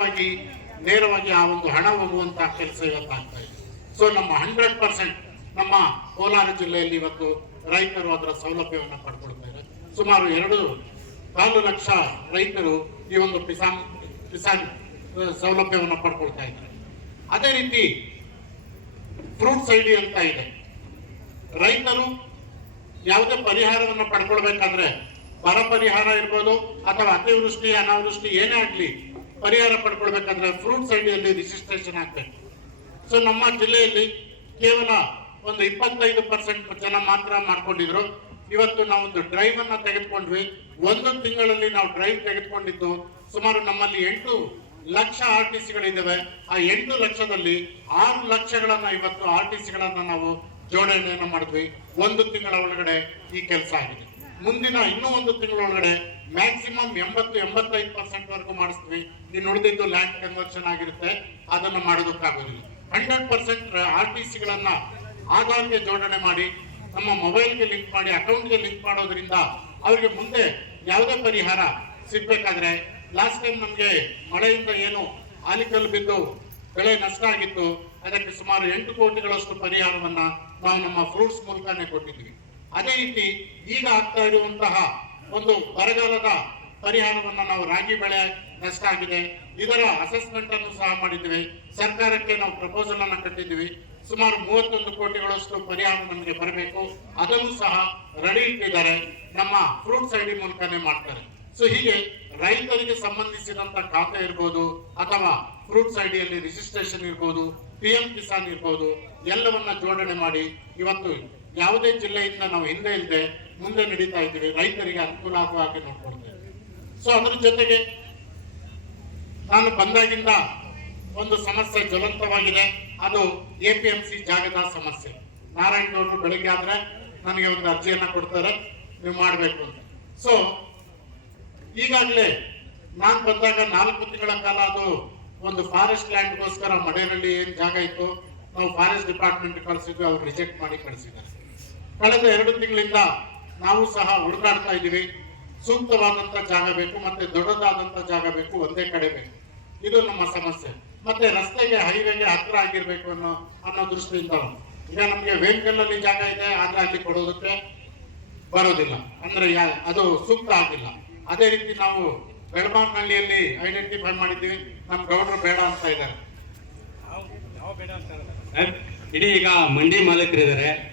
ನೇರವಾಗಿ ಆ ಒಂದು ಹಣ ಹೋಗುವಂತಹ ಕೆಲಸ ಇವತ್ತು ಆಗ್ತಾ ಇದೆ. ಸೊ ನಮ್ಮ ಹಂಡ್ರೆಡ್ ಪರ್ಸೆಂಟ್ ನಮ್ಮ ಕೋಲಾರ ಜಿಲ್ಲೆಯಲ್ಲಿ ಇವತ್ತು ರೈತರು ಅದರ ಸೌಲಭ್ಯವನ್ನು ಪಡ್ಕೊಳ್ತಾರೆ ಸುಮಾರು ಎರಡು ಕಾಲು ಲಕ್ಷ ರೈತರು ಈ ಒಂದು ಕಿಸಾನ್ ಕಿಸಾನ್ ಸೌಲಭ್ಯವನ್ನು ಪಡ್ಕೊಳ್ತಾ ಇದ್ದಾರೆ. ಅದೇ ರೀತಿ ಫ್ರೂಟ್ಸ್ ಐಡಿ ಅಂತ ಇದೆ. ರೈತರು ಯಾವುದೇ ಪರಿಹಾರವನ್ನು ಪಡ್ಕೊಳ್ಬೇಕಾದ್ರೆ ಬರ ಪರಿಹಾರ ಇರ್ಬೋದು, ಅಥವಾ ಅತಿವೃಷ್ಟಿ, ಅನಾವೃಷ್ಟಿ ಏನೇ ಆಗ್ಲಿ ಪರಿಹಾರ ಪಡ್ಕೊಳ್ಬೇಕಂದ್ರೆ ಫ್ರೂಟ್ಸ್ ಐಡಿಯಲ್ಲಿ ರಿಜಿಸ್ಟ್ರೇಷನ್ ಆಗ್ಬೇಕು. ಸೊ ನಮ್ಮ ಜಿಲ್ಲೆಯಲ್ಲಿ ಕೇವಲ ಒಂದು ಇಪ್ಪತ್ತೈದು ಪರ್ಸೆಂಟ್ ಜನ ಮಾತ್ರ ಮಾಡ್ಕೊಂಡಿದ್ರು. ಇವತ್ತು ನಾವು ಒಂದು ಡ್ರೈವ್ ಅನ್ನ ತೆಗೆದುಕೊಂಡ್ವಿ. ಒಂದು ತಿಂಗಳಲ್ಲಿ ನಾವು ಡ್ರೈವ್ ತೆಗೆದುಕೊಂಡಿದ್ದು ಸುಮಾರು ನಮ್ಮಲ್ಲಿ ಎಂಟು ಲಕ್ಷ ಆರ್ ಟಿ ಸಿಗಳಿದ್ದಾವೆ ಆ ಎಂಟು ಲಕ್ಷದಲ್ಲಿ ಆರು ಲಕ್ಷಗಳನ್ನ ಇವತ್ತು ಆರ್ ಟಿ ಸಿಗಳನ್ನ ನಾವು ಜೋಡಣೆಯನ್ನು ಮಾಡಿದ್ವಿ. ಒಂದು ತಿಂಗಳ ಒಳಗಡೆ ಈ ಕೆಲಸ ಆಗಿದೆ. ಮುಂದಿನ ಇನ್ನೂ ಒಂದು ತಿಂಗಳ ಒಳಗಡೆ ಮ್ಯಾಕ್ಸಿಮಮ್ ಎಂಬತ್ತು, ಎಂಬತ್ತೈದು ಪರ್ಸೆಂಟ್ ವರೆಗೂ ಮಾಡಿಸ್ತೀವಿ. ಇನ್ನು ಉಳಿದಿದ್ದು ಲ್ಯಾಂಡ್ ಕನ್ವರ್ಷನ್ ಆಗಿರುತ್ತೆ, ಅದನ್ನ ಮಾಡೋದಕ್ಕಾಗೋದಿಲ್ಲ. ಹಂಡ್ರೆಡ್ ಪರ್ಸೆಂಟ್ ಆರ್ ಟಿ ಸಿಗಳನ್ನ ಆಧಾರ್ಗೆ ಜೋಡಣೆ ಮಾಡಿ, ನಮ್ಮ ಮೊಬೈಲ್ಗೆ ಲಿಂಕ್ ಮಾಡಿ ಅಕೌಂಟ್ಗೆ ಲಿಂಕ್ ಮಾಡೋದ್ರಿಂದ ಅವರಿಗೆ ಮುಂದೆ ಯಾವುದೇ ಪರಿಹಾರ ಸಿಗ್ಬೇಕಾದ್ರೆ ಲಾಸ್ಟ್ ಟೈಮ್ ನಮಗೆ ಮಳೆಯಿಂದ ಏನು ಆಲಿಕಲ್ಲು ಬಿದ್ದು ಬೆಳೆ ನಷ್ಟ ಆಗಿತ್ತು, ಅದಕ್ಕೆ ಸುಮಾರು ಎಂಟು ಕೋಟಿಗಳಷ್ಟು ಪರಿಹಾರವನ್ನ ನಾವು ನಮ್ಮ ಫ್ರೂಟ್ಸ್ ಮೂಲಕನೇ ಕೊಟ್ಟಿದ್ವಿ. ಅದೇ ರೀತಿ ಈಗ ಆಗ್ತಾ ಇರುವಂತಹ ಒಂದು ಬರಗಾಲದ ಪರಿಹಾರವನ್ನ ನಾವು ರಾಗಿ ಬೆಳೆ ನಷ್ಟ ಆಗಿದೆ. ಇದರ ಅಸೆಸ್ಮೆಂಟ್ ಅನ್ನು ಸಹ ಮಾಡಿದ್ದೇವೆ. ಸರ್ಕಾರಕ್ಕೆ ನಾವು ಪ್ರಪೋಸಲ್ ಅನ್ನ ಕಟ್ಟಿದ್ದೀವಿ. ಸುಮಾರು ಮೂವತ್ತೊಂದು ಕೋಟಿಗಳಷ್ಟು ಪರಿಹಾರ ನಮಗೆ ಬರಬೇಕು. ಅದನ್ನು ಸಹ ರೆಡಿ ಇಟ್ಟಿದ್ದಾರೆ. ನಮ್ಮ ಫ್ರೂಟ್ಸ್ ಐಡಿ ಮೂಲಕನೇ ಮಾಡ್ತಾರೆ. ಸೊ ಹೀಗೆ ರೈತರಿಗೆ ಸಂಬಂಧಿಸಿದಂತ ಖಾತೆ ಇರ್ಬೋದು, ಅಥವಾ ಫ್ರೂಟ್ಸ್ ಐಡಿಯಲ್ಲಿ ರಿಜಿಸ್ಟ್ರೇಷನ್ ಇರ್ಬೋದು ಪಿ ಎಂ ಕಿಸಾನ್ ಇರ್ಬೋದು, ಎಲ್ಲವನ್ನ ಜೋಡಣೆ ಮಾಡಿ ಇವತ್ತು ಯಾವುದೇ ಜಿಲ್ಲೆಯಿಂದ ನಾವು ಹಿಂದೆ ಇಲ್ಲದೆ ಮುಂದೆ ನಡೀತಾ ಇದ್ದೀವಿ. ರೈತರಿಗೆ ಅನುಕೂಲ ಆಗುವ ಹಾಗೆ ನೋಡ್ಕೊಳ್ತೇವೆ. ಸೊ ಅದ್ರ ಜೊತೆಗೆ ನಾನು ಬಂದಾಗಿಂದ ಒಂದು ಸಮಸ್ಯೆ ಜ್ವಲಂತವಾಗಿದೆ. ಅದು ಎ ಪಿ ಎಂ ಸಿ ಜಾಗದ ಸಮಸ್ಯೆ. ನಾರಾಯಣಗೌಡರು ಬೆಳಿಗ್ಗೆ ಆದ್ರೆ ನನಗೆ ಒಂದು ಅರ್ಜಿಯನ್ನು ಕೊಡ್ತಾರೆ. ನೀವು ಮಾಡಬೇಕು ಅಂತ. ಸೊ ಈಗಾಗಲೇ ನಾನು ಬಂದಾಗ ನಾಲ್ಕು ತಿಂಗಳ ಕಾಲ ಅದು ಒಂದು ಫಾರೆಸ್ಟ್ ಲ್ಯಾಂಡ್ಗೋಸ್ಕರ ಮಡೇನಲ್ಲಿ ಏನ್ ಜಾಗ ಇತ್ತು, ನಾವು ಫಾರೆಸ್ಟ್ ಡಿಪಾರ್ಟ್ಮೆಂಟ್ ಕಳಿಸಿದ್ವಿ, ಅವ್ರು ರಿಜೆಕ್ಟ್ ಮಾಡಿ ಕಳಿಸಿದ್ದಾರೆ. ಕಳೆದ ಎರಡು ತಿಂಗಳಿಂದ ನಾವು ಸಹ ಹುಡುಕಾಡ್ತಾ ಇದ್ದೀವಿ ಸೂಕ್ತವಾದಂಥ ಜಾಗ ಬೇಕು, ಮತ್ತೆ ದೊಡ್ಡದಾದಂತ ಜಾಗ ಬೇಕು, ಒಂದೇ ಕಡೆ ಬೇಕು. ಇದು ನಮ್ಮ ಸಮಸ್ಯೆ. ಮತ್ತೆ ರಸ್ತೆಗೆ ಹೈವೇಗೆ ಹತ್ತಿರ ಆಗಿರ್ಬೇಕು ಅನ್ನೋ ಅನ್ನೋ ದೃಷ್ಟಿಯಿಂದ ಈಗ ನಮಗೆ ವೇಂಕಲ್ಲಲ್ಲಿ ಜಾಗ ಇದೆ ಆದ್ರೆ ಅಲ್ಲಿ ಕೊಡೋದಕ್ಕೆ ಬರೋದಿಲ್ಲ. ಅಂದ್ರೆ ಯಾ- ಅದು ಸೂಕ್ತ ಆಗಿಲ್ಲ. ಅದೇ ರೀತಿ ನಾವು ಬೆಳಗಾಂನಹಳ್ಳಿಯಲ್ಲಿ ಐಡೆಂಟಿಫೈ ಮಾಡಿದ್ದೀವಿ. ನಮ್ಮ ಗೌಡ್ರು ಬೇಡ ಅಂತ ಇದ್ದಾರೆ. ಇಡೀ ಈಗ ಮಂಡಿ ಮಾಲೀಕರಿದ್ದಾರೆ.